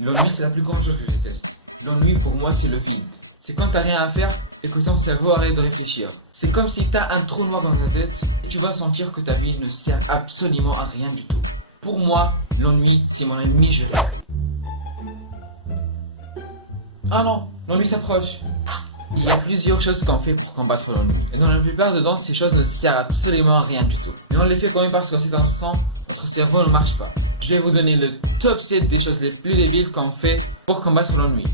L'ennui, c'est la plus grande chose que je déteste. L'ennui, pour moi, c'est le vide. C'est quand t'as rien à faire et que ton cerveau arrête de réfléchir. C'est comme si t'as un trou noir dans ta tête et tu vas sentir que ta vie ne sert absolument à rien du tout. Pour moi, l'ennui, c'est mon ennemi juré. Ah non, l'ennui s'approche. Il y a plusieurs choses qu'on fait pour combattre l'ennui. Et dans la plupart de temps, ces choses ne servent absolument à rien du tout. Et on les fait quand même parce qu'en cet instant, notre cerveau ne marche pas. Je vais vous donner le top 7 des choses les plus débiles qu'on fait pour combattre l'ennui.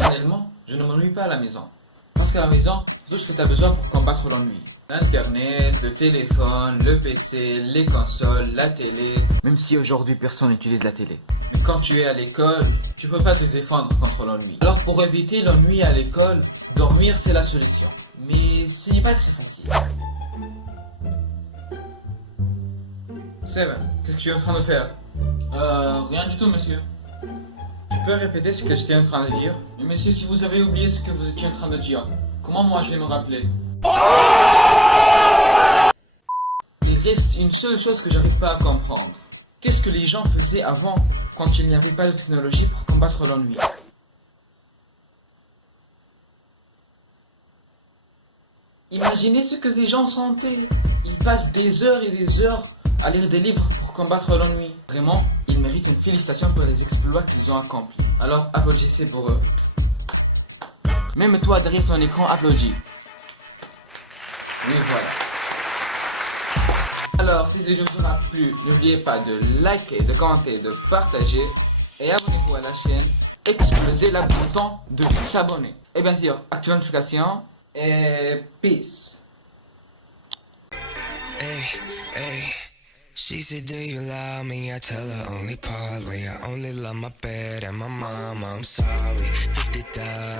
Personnellement, je ne m'ennuie pas à la maison. Parce qu'à la maison, c'est tout ce que tu as besoin pour combattre l'ennui. L'internet, le téléphone, le PC, les consoles, la télé. Même si aujourd'hui personne n'utilise la télé. Mais quand tu es à l'école, tu peux pas te défendre contre l'ennui. Alors pour éviter l'ennui à l'école, dormir c'est la solution. Mais ce n'est pas très facile. Seven, qu'est-ce que tu es en train de faire? Rien du tout, monsieur. Tu peux répéter ce que j'étais en train de dire? Mais monsieur, si vous avez oublié ce que vous étiez en train de dire, comment moi je vais me rappeler? Il reste une seule chose que j'arrive pas à comprendre. Qu'est-ce que les gens faisaient avant, quand il n'y avait pas de technologie pour combattre l'ennui? Imaginez ce que ces gens sentaient. Ils passent des heures et des heures à lire des livres pour combattre l'ennui. Vraiment, ils méritent une félicitation pour les exploits qu'ils ont accomplis. Alors, applaudissez pour eux. Même toi, derrière ton écran, applaudis. Oui, voilà. Alors, si cette vidéo vous a plu, n'oubliez pas de liker, de commenter, de partager. Et abonnez-vous à la chaîne. Explosez le bouton de s'abonner. Et bien sûr, activez la notification. Et peace. Hey, hey. She said, do you love me? I tell her only partly. I only love my bed and my mama. I'm sorry. 50,000.